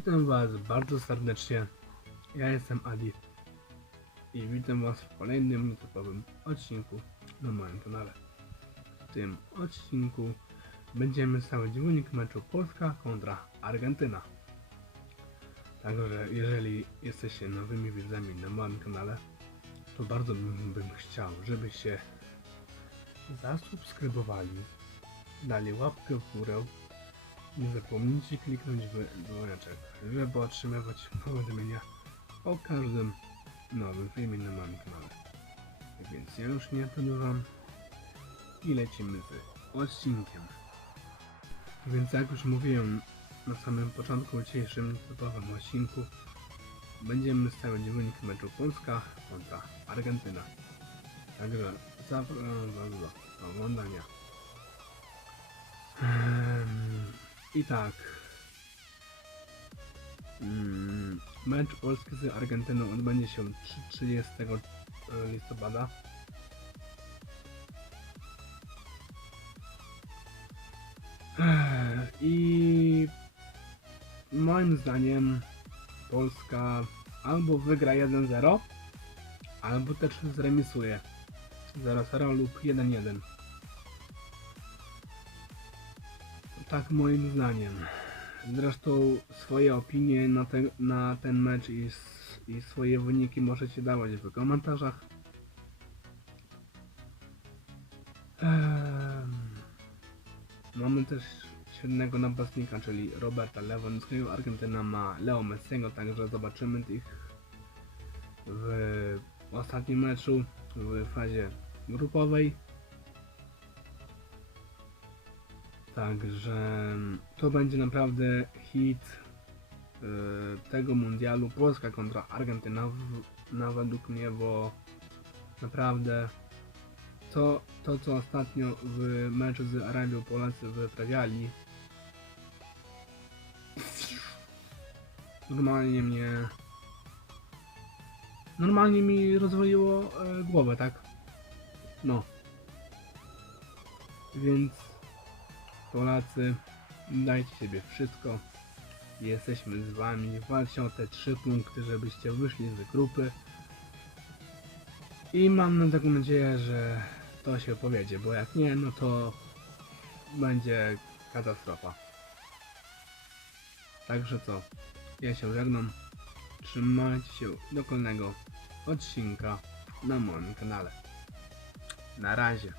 Witam Was bardzo serdecznie. Ja jestem Adi i witam Was w kolejnym typowym odcinku na moim kanale. W tym odcinku będziemy stawiać wynik meczu Polska kontra Argentyna. Także jeżeli jesteście nowymi widzami na moim kanale, to bardzo bym, bym chciał, żebyście zasubskrybowali, dali łapkę w górę nie zapomnijcie kliknąć w dzwoneczek, żeby otrzymywać powiadomienia o każdym nowym filmie na moim kanale. Tak Więc ja już nie przedłużam i lecimy z odcinkiem. Więc jak już mówiłem na samym początku dzisiejszym typowym odcinku, będziemy stawiać wynik meczu Polska kontra Argentyna. Także zapraszam Was do oglądania. Ehm, I tak. Mm, Mecz Polski z Argentyną odbędzie się trzy- 30 listopada. Ech, I moim zdaniem Polska albo wygra 1-0, albo też zremisuje 0-0 lub 1-1. Tak moim zdaniem. Zresztą swoje opinie na ten, na ten mecz i, i swoje wyniki możecie dawać w komentarzach. Ehm, mamy też świetnego napastnika, czyli Roberta Lewandowskiego. Argentyna ma Leo Messiego, także zobaczymy ich w ostatnim meczu w fazie grupowej. Także to będzie naprawdę hit y, tego mundialu. Polska kontra Argentyna na według mnie, bo naprawdę to, to co ostatnio w meczu z Arabią Polacy wyprawiali normalnie mnie normalnie mi rozwoiło e, głowę, tak? No. Więc Polacy, dajcie siebie wszystko. Jesteśmy z wami. Walczcie o te trzy punkty, żebyście wyszli z grupy. I mam na taką nadzieję, że to się powiedzie, bo jak nie, no to będzie katastrofa. Także co? Ja się żegnam. Trzymajcie się do kolejnego odcinka na moim kanale. Na razie.